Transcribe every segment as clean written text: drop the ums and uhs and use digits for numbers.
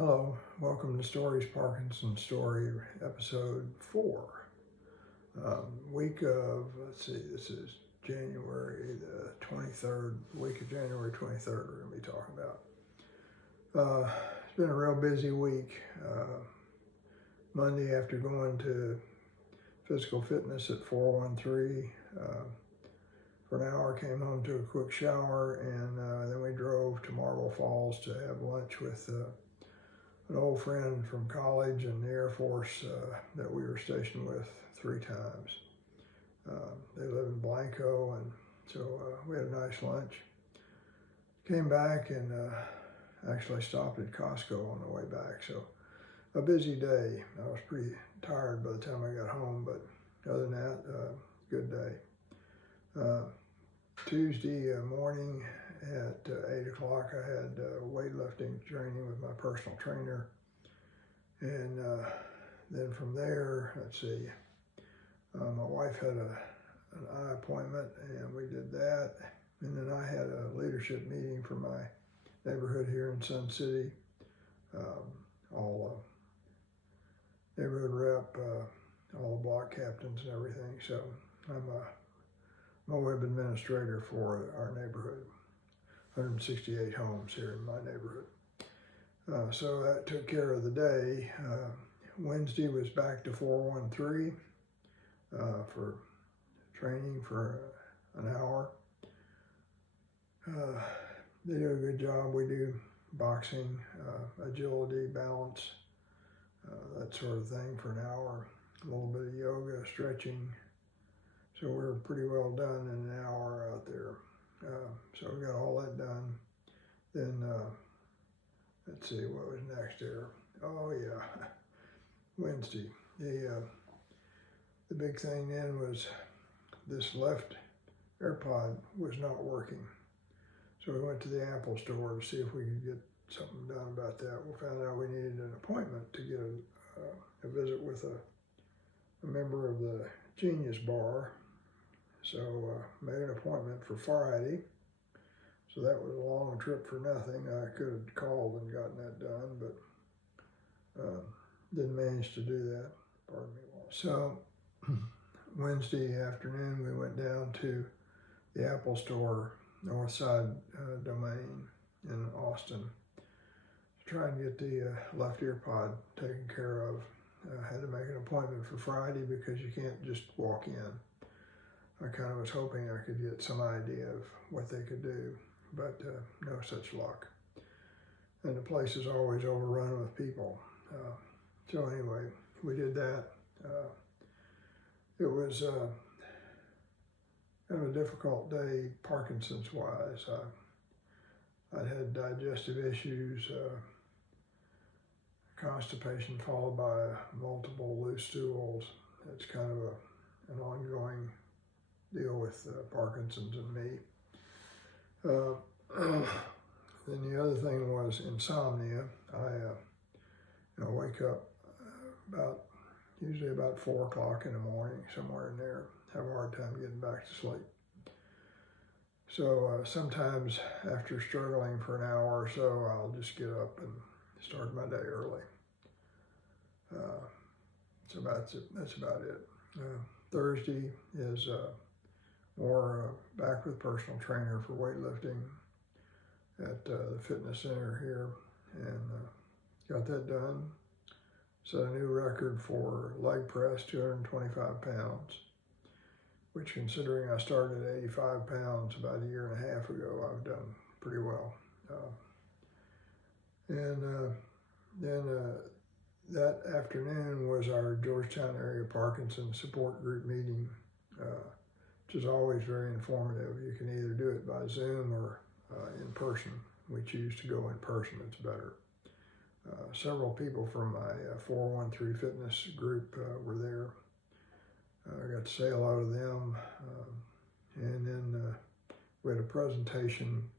Hello, welcome to Stories Parkinson Story, episode 4. Week of, this is January the 23rd, week of January 23rd we're going to be talking about. It's been a real busy week. Monday, after going to physical fitness at 413 for an hour, came home, took a quick shower, and then we drove to Marble Falls to have lunch with an old friend from college and the Air Force that we were stationed with 3 times. They live in Blanco, and so we had a nice lunch. Came back and actually stopped at Costco on the way back. So a busy day. I was pretty tired by the time I got home, but other than that, good day. Tuesday morning at 8 o'clock, I had weightlifting training with my personal trainer. And then from there, my wife had an eye appointment and we did that. And then I had a leadership meeting for my neighborhood here in Sun City. All neighborhood rep, all the block captains and everything. So I'm a web administrator for our neighborhood. 168 homes here in my neighborhood. So that took care of the day. Wednesday was back to 413 for training for an hour. They do a good job. We do boxing, agility, balance, that sort of thing for an hour. A little bit of yoga, stretching. So we're pretty well done in an hour out there. So we got all that done. Then, let's see, what was next there? Oh yeah, Wednesday. The big thing then was this left AirPod was not working. So we went to the Apple store to see if we could get something done about that. We found out we needed an appointment to get a visit with a member of the Genius Bar. So made an appointment for Friday. So that was a long trip for nothing. I could have called and gotten that done, but didn't manage to do that. Pardon me. So Wednesday afternoon, we went down to the Apple store, Northside Domain in Austin, to try and get the left ear pod taken care of. I had to make an appointment for Friday because you can't just walk in. I kind of was hoping I could get some idea of what they could do, but no such luck. And the place is always overrun with people. So anyway, we did that. It was kind of a difficult day, Parkinson's wise. I'd had digestive issues, constipation followed by multiple loose stools. It's kind of an ongoing deal with Parkinson's and me. Then the other thing was insomnia. I wake up usually about 4 o'clock in the morning, somewhere in there. Have a hard time getting back to sleep. So sometimes after struggling for an hour or so, I'll just get up and start my day early. So that's about it. Thursday is more back with personal trainer for weightlifting at the fitness center here, and got that done. Set a new record for leg press, 225 pounds, which, considering I started at 85 pounds about 1.5 years ago, I've done pretty well. And then that afternoon was our Georgetown area Parkinson support group meeting, which is always very informative. You can either do it by Zoom or in person. We choose to go in person, it's better. Several people from my 413 fitness group were there. I got to say hello to them. And then we had a presentation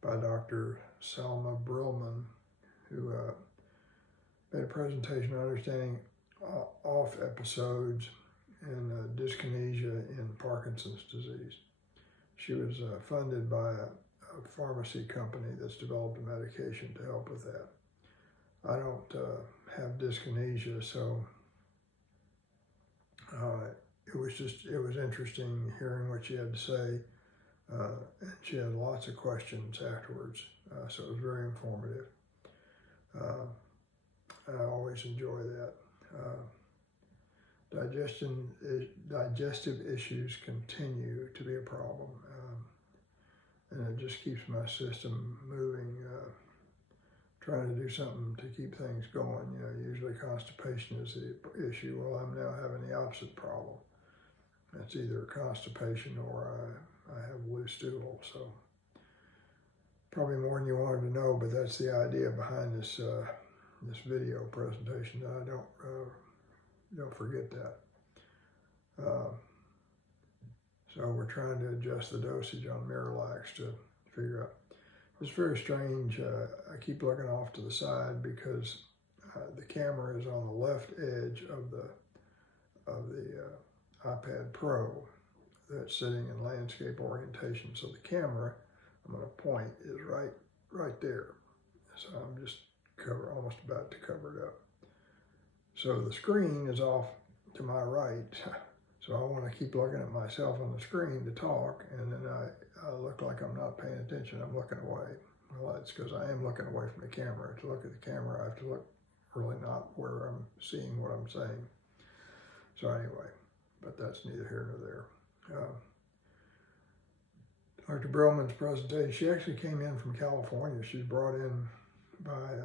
by Dr. Salma Brillman, who made a presentation on understanding off episodes and dyskinesia in Parkinson's disease. She was funded by a pharmacy company that's developed a medication to help with that. I don't have dyskinesia, so it was interesting hearing what she had to say, and she had lots of questions afterwards, so it was very informative. I always enjoy that. Digestive issues continue to be a problem, and it just keeps my system moving, trying to do something to keep things going. You know, usually constipation is the issue. Well, I'm now having the opposite problem. It's either constipation or I have loose stool. So probably more than you wanted to know, but that's the idea behind this this video presentation. I don't forget that. So we're trying to adjust the dosage on Miralax to figure out. It's very strange. I keep looking off to the side because the camera is on the left edge of the iPad Pro that's sitting in landscape orientation. So the camera I'm going to point is right there. So I'm just almost about to cover it up. So the screen is off to my right. So I want to keep looking at myself on the screen to talk, and then I look like I'm not paying attention. I'm looking away. Well, that's because I am looking away from the camera. To look at the camera, I have to look really not where I'm seeing what I'm saying. So anyway, but that's neither here nor there. Dr. Brillman's presentation, she actually came in from California. She's brought in by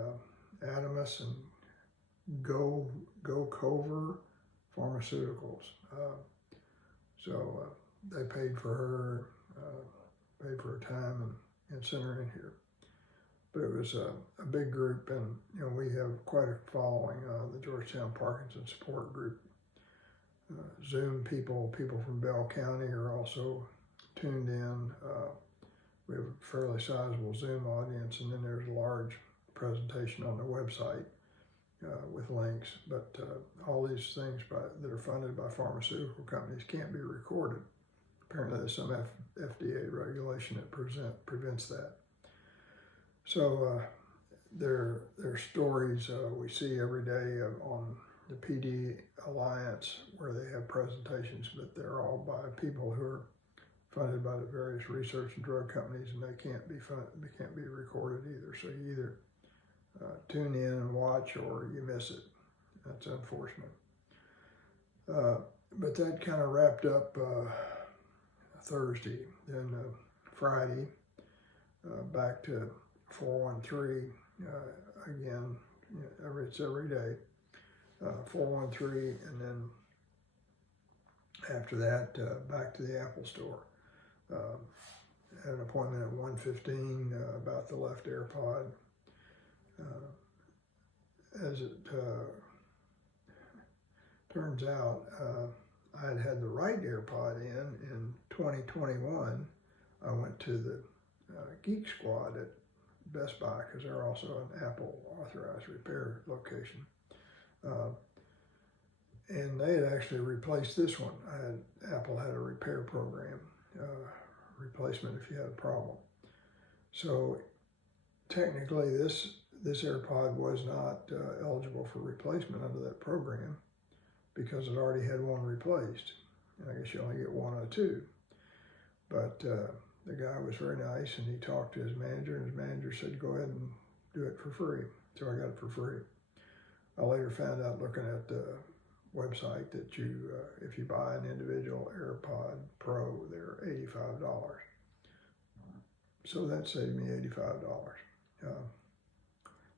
Adamus and Cover Pharmaceuticals. So they paid for her time and sent her in here. But it was a big group, and you know, we have quite a following. The Georgetown Parkinson Support Group, Zoom people from Bell County are also tuned in. We have a fairly sizable Zoom audience, and then there's a large presentation on the website with links. But all these things that are funded by pharmaceutical companies can't be recorded. Apparently there's some FDA regulation that prevents that. So there are stories we see every day on the PD Alliance where they have presentations, but they're all by people who are funded by the various research and drug companies, and they can't be recorded either. So you either tune in and watch, or you miss it. That's unfortunate. But that kind of wrapped up Thursday. Then Friday, back to 413 again. You know, it's every day. 413, and then after that, back to the Apple store. Had an appointment at 1:15 about the left AirPod. As it turns out, I had the right AirPod in 2021. I went to the Geek Squad at Best Buy because they're also an Apple authorized repair location. And they had actually replaced this one. Apple had a repair program, replacement if you had a problem. So technically this AirPod was not eligible for replacement under that program because it already had one replaced. And I guess you only get one or two. But the guy was very nice, and he talked to his manager, and his manager said, go ahead and do it for free. So I got it for free. I later found out looking at the website that if you buy an individual AirPod Pro, they're $85. So that saved me $85.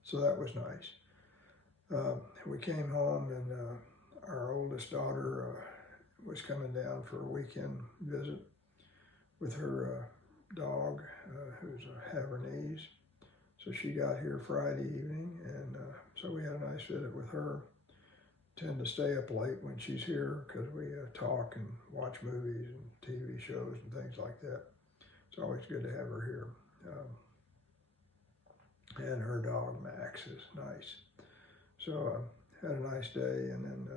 So that was nice. We came home, and our oldest daughter was coming down for a weekend visit with her dog, who's a Havanese. So she got here Friday evening, and so we had a nice visit with her. Tend to stay up late when she's here because we talk and watch movies and TV shows and things like that. It's always good to have her here. And her dog Max is nice. So had a nice day, and then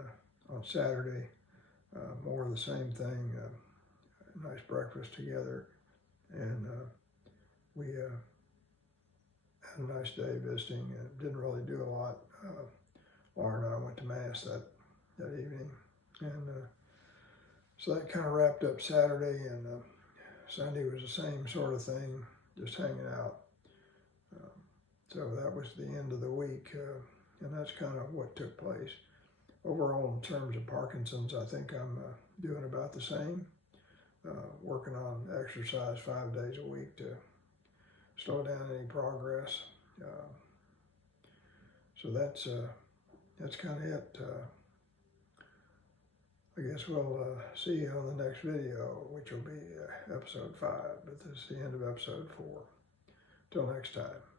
on Saturday, more of the same thing. A nice breakfast together, and we had a nice day visiting and didn't really do a lot. Laura and I went to Mass that evening. And so that kind of wrapped up Saturday, and Sunday was the same sort of thing, just hanging out. So that was the end of the week, and that's kind of what took place. Overall, in terms of Parkinson's, I think I'm doing about the same. Working on exercise 5 days a week to slow down any progress. So that's kind of it. I guess we'll see you on the next video, which will be episode 5, but this is the end of episode 4. Till next time.